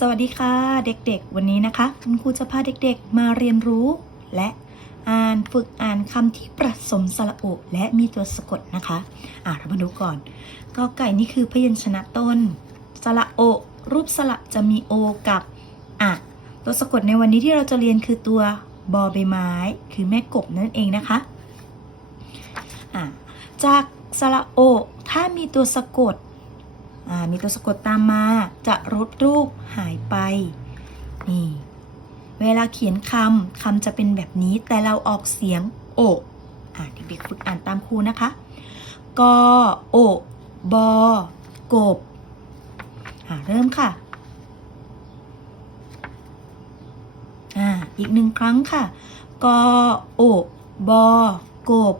สวัสดีค่ะเด็กๆ วันนี้นะคะคุณครูจะพาเด็กๆมาเรียนรู้ และอ่านฝึกอ่านคำที่ประสมสระอุและมีตัวสะกดนะคะอ่าเรามาดูก่อนกอไก่นี่คือพยัญชนะต้น สระโอ รูปสระจะมีโอกับอะตัวสะกดในวันนี้ที่เราจะเรียนคือตัวบอใบไม้ คือแม่กบนั่นเองนะคะอ่าจากสระโอ ถ้ามีตัวสะกด มีตัวสะกดตามมา จะลดรูปหายไป นี่ เวลาเขียนคำคำจะเป็นแบบนี้ แต่เราออกเสียงโออ่าเด็กๆฝึกอ่านตามครูนะคะ กอ โอ บอ กบอ่าเริ่มค่ะอ่าอีกหนึ่งครั้งค่ะ กอ โอ บอ กบ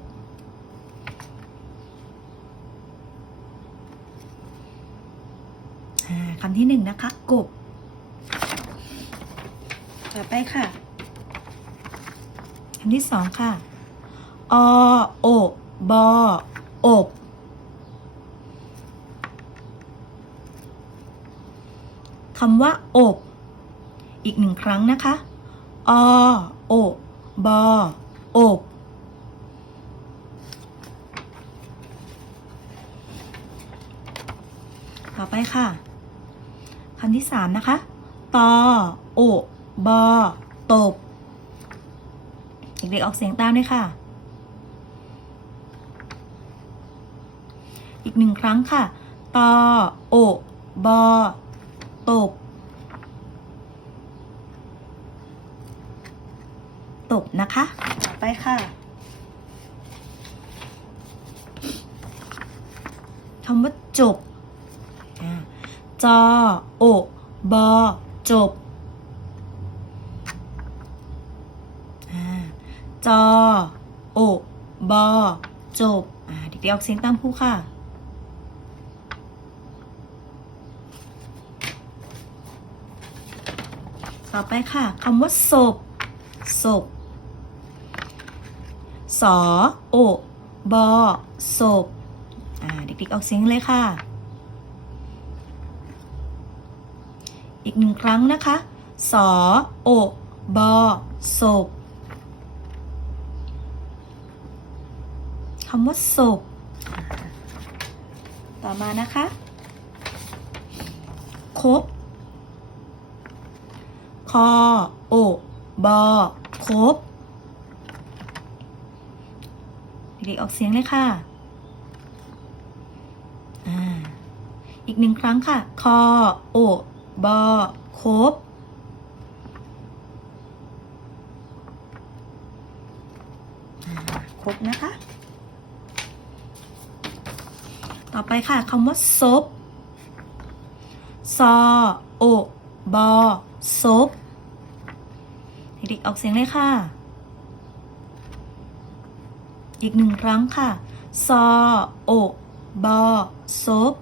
อ่า คำที่หนึ่งนะคะกบต่อไปค่ะคำที่สองค่ะ อโอบอบคำว่า อบ อีกหนึ่งครั้งนะคะ อโอบออบต่อไปค่ะ คำที่สามนะคะ ตอ โอ บอ ตบ เด็กๆออกเสียงตามด้วยค่ะ อีกหนึ่งครั้งค่ะ ตอ โอ บอ ตบ ตบนะคะ ต่อไปค่ะคำว่าจบอ่า จอโอบอจบอจอโอบอจบอ่าเด็กๆออกเสียงตามครูค่ะต่อไปค่ะคำว่าศพศพสอโอบอศพอ่าเด็กๆออกเสียงเลยค่ะ อีกหนึ่งครั้งนะคะ สอโอบอศพคำว่าศพต่อมานะคะ คบ คอ โอ บอ คบเด็กออกเสียงเลยค่ะอ่าอีกหนึ่งครั้งค่ะ คอ โอ บอครบครบนะคะ ต่อไปค่ะคำว่าซบซอโอบอซบเด็กๆออกเสียงเลยค่ะ อีกหนึ่งครั้งค่ะ ซอโอบอซบ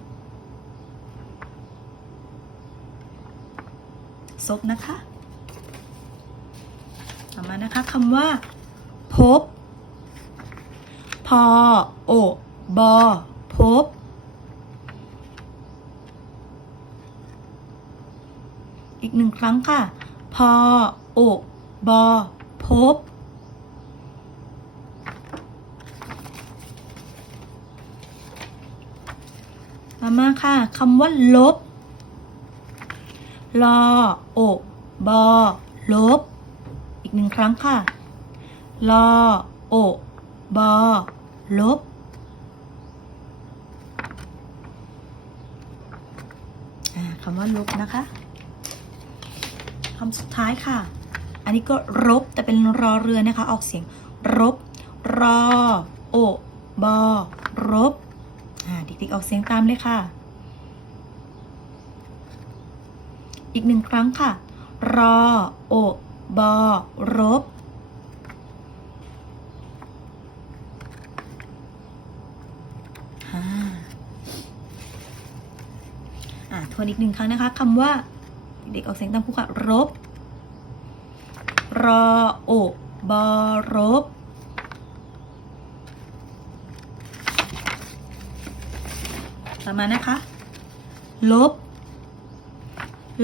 ซบนะคะต่อมานะคะคำว่า พบ พอ โอ บอ พบ อีกหนึ่งครั้งค่ะ พอ โอ บอ พบต่อมาค่ะคำว่าลบ ลอโอบอลบ อีกหนึ่งครั้งค่ะลอโอบอลบ คำว่าลบนะคะ คำสุดท้ายค่ะ อันนี้ก็รบแต่เป็นรอเรือนะคะ ออกเสียงรบ รอ โอบอรบอ่าเด็กๆออกเสียงตามเลยค่ะ อีกหนึ่งครั้งค่ะ รอ โอ บอ รบอ่าอ่าทวนอีกหนึ่งครั้งนะคะคำว่า เด็กออกเสียงตามครูค่ะ รบ รอ โอ บอ รบต่อมานะคะ ลบ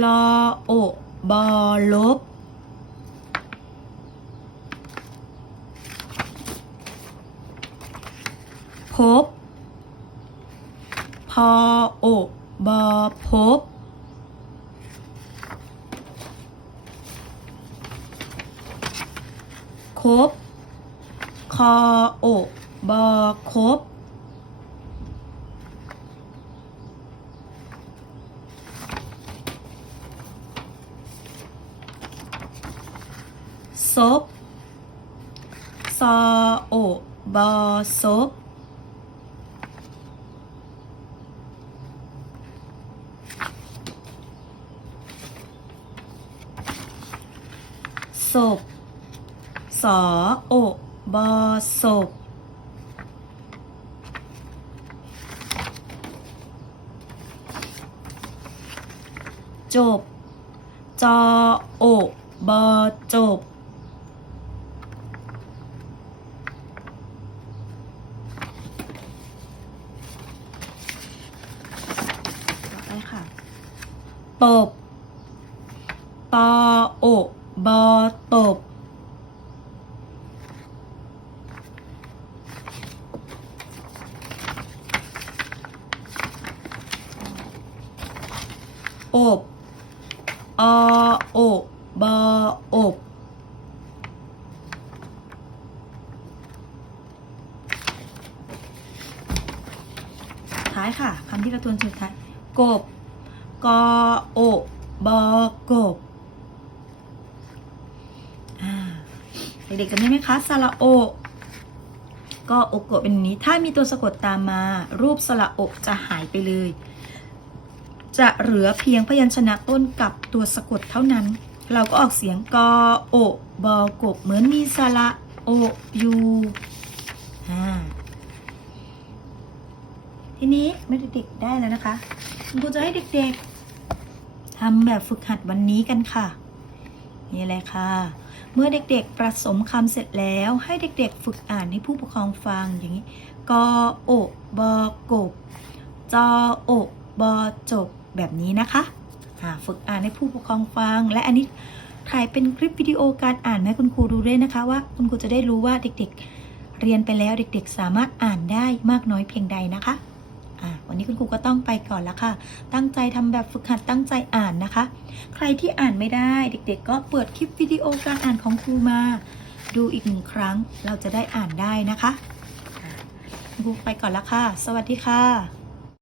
ลอโอบอลบ พบ พอโอบอพบครบคอโอบอครบ ซ บซอโอบอซบศพสอโอบอศพจบ จอโอบอจบ ต่อไป ค่ะตบตอโอบอตบอบอโอบออบท้ายค่ะคำที่กระทวนสุดท้าย กบ กอโอบกบอ่าเด็กๆจำได้ไหมคะสระโอ ก็โอกะเป็นนี้ ถ้ามีตัวสะกดตามมา รูปสระโอจะหายไปเลย จะเหลือเพียงพยัญชนะต้นกับตัวสะกดเท่านั้น เราก็ออกเสียงกอโอบกบเหมือนมีสระโออยู่อ่า ทีนี้ไม่เด็กๆได้แล้วนะคะคุณครูจะให้เด็กๆทำแบบฝึกหัดวันนี้กันค่ะ นี่แหละค่ะ เมื่อเด็กๆประสมคำเสร็จแล้วให้เด็กๆ ฝึกอ่านให้ผู้ปกครองฟังอย่างนี้กอโอบกบจอโอบอจบแบบนี้นะคะอ่าฝึกอ่านให้ผู้ปกครองฟัง และอันนี้ถ่ายเป็นคลิปวิดีโอการอ่านให้คุณครูดูด้วยนะคะว่าคุณครูจะได้รู้ว่าเด็กๆ เรียนไปแล้วเด็กๆ สามารถอ่านได้มากน้อยเพียงใดนะคะ วันนี้คุณครูก็ต้องไปก่อนแล้วค่ะ ตั้งใจทำแบบฝึกหัดตั้งใจอ่านนะคะ ใครที่อ่านไม่ได้ เด็ก ๆ ก็เปิดคลิปวิดีโอการอ่านของครูมา ดูอีกหนึ่งครั้งเราจะได้อ่านได้นะคะอ่าคุณครูไปก่อนแล้วค่ะ สวัสดีค่ะ